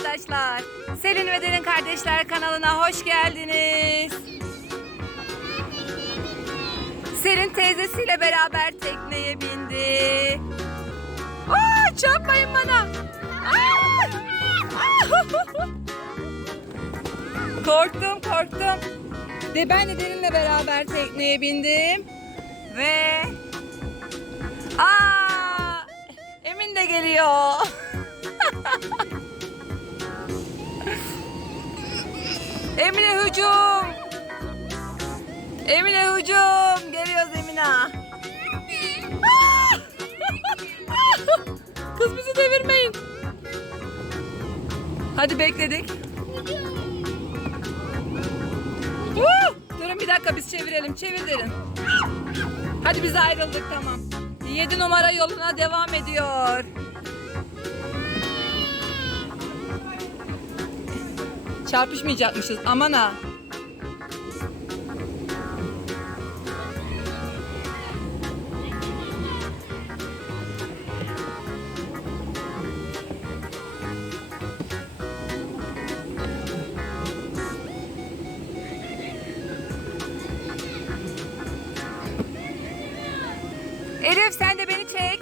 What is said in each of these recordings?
arkadaşlar. Selin ve Derin Kardeşler kanalına hoş geldiniz. Selin teyzesiyle beraber tekneye bindi. Aa, çarpmayın bana. Korktum korktum. De ben de Derin'le beraber tekneye bindim. Ve... Aa! Emin de geliyor. Emine hücum. Emine hücum. Geliyoruz Emine. Kız bizi devirmeyin. Hadi bekledik. Durun bir dakika biz çevirelim. Çevir. Hadi biz ayrıldık tamam. 7 numara yoluna devam ediyor. Çarpışmayacakmışız. Aman ha. Elif sen de beni çek.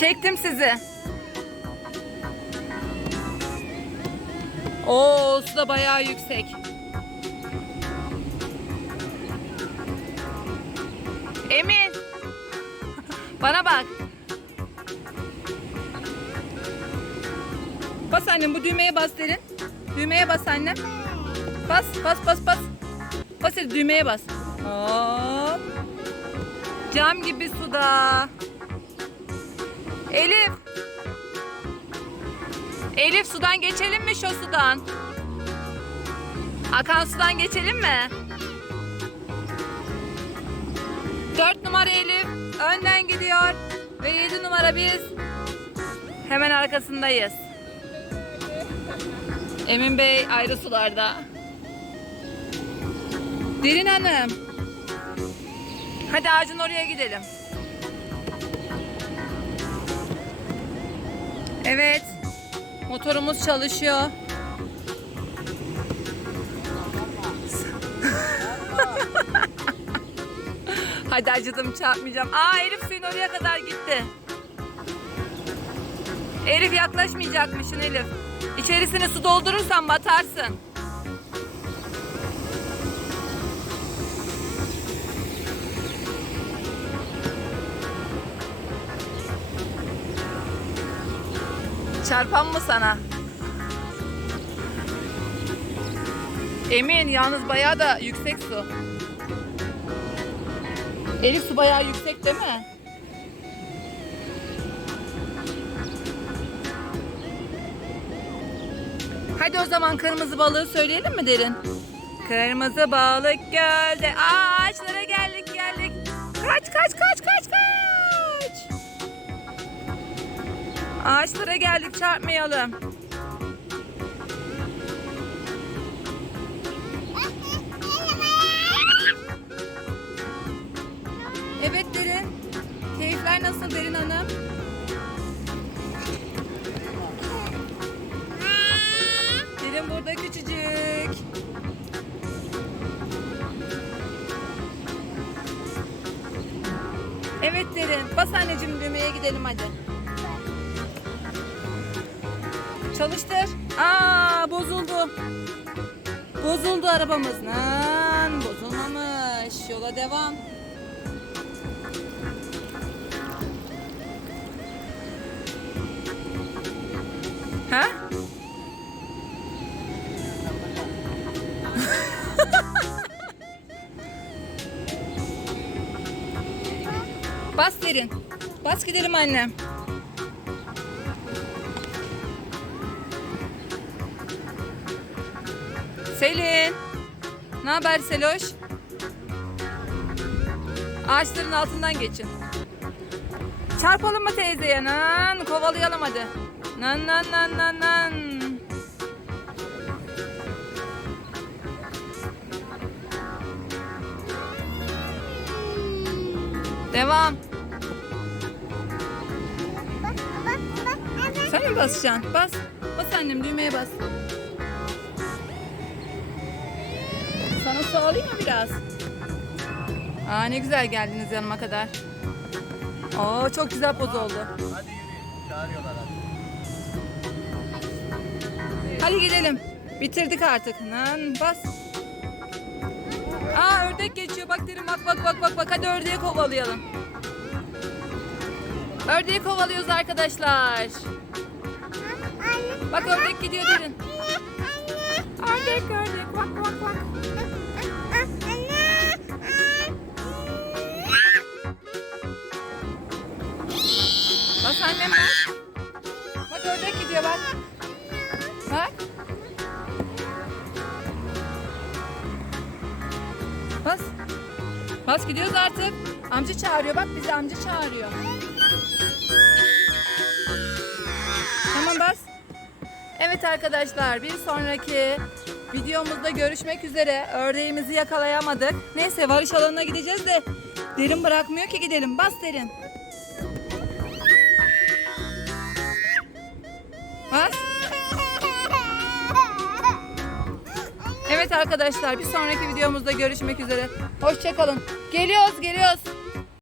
Çektim sizi. Oo su da bayağı yüksek. Emin. Bana bak. Bas annem bu düğmeye bas derin. Düğmeye bas annem. Bas bas bas bas. Bas hadi düğmeye bas. Hop. Cam gibi suda. Elif. Elif sudan geçelim mi şu sudan? Akan sudan geçelim mi? Dört numara Elif önden gidiyor ve yedi numara biz hemen arkasındayız. Emin Bey ayrı sularda. Derin Hanım. Hadi ağacın oraya gidelim. Evet. Motorumuz çalışıyor. Hadi acıdım çarpmayacağım. Aa Elif suyun oraya kadar gitti. Elif yaklaşmayacakmışsın Elif. İçerisine su doldurursan batarsın. Çarpan mı sana? Emin yalnız bayağı da yüksek su. Elif su bayağı yüksek değil mi? Hadi o zaman kırmızı balığı söyleyelim mi derin? Kırmızı balık gölde. Ağaçlara geldik geldik. Kaç kaç kaç. Ağaçlara geldik çarpmayalım. Evet Derin. Keyifler nasıl Derin Hanım? Derin burada küçücük. Evet Derin. Bas anneciğim düğmeye gidelim hadi. Çalıştır. Aa bozuldu. Bozuldu arabamız. Lan bozulmamış. Yola devam. Ha? Bas derin. Bas gidelim annem. Selin. Ne haber Seloş? Ağaçların altından geçin. Çarpalım mı teyzeye? Nan, kovalayalım hadi. Nan nan nan nan nan. Devam. Sen mi basacaksın? Bas. Bas annem düğmeye bas. Sana su alayım mı biraz? Aa ne güzel geldiniz yanıma kadar. Oo çok güzel poz oldu. Hadi hadi. Gidelim. Bitirdik artık. Nan bas. Aa ördek geçiyor. Bak derin bak bak bak bak bak. Hadi ördeği kovalayalım. Ördeği kovalıyoruz arkadaşlar. Bak ördek gidiyor derin. Ördek ördek bak bak bak. Annem bas. Bak ördek gidiyor bak. Bak. Bas. Bas gidiyoruz artık. Amca çağırıyor bak bizi amca çağırıyor. Tamam bas. Evet arkadaşlar bir sonraki videomuzda görüşmek üzere. Ördeğimizi yakalayamadık. Neyse varış alanına gideceğiz de derin bırakmıyor ki gidelim. Bas derin. Arkadaşlar bir sonraki videomuzda görüşmek üzere. Hoşçakalın. Geliyoruz geliyoruz.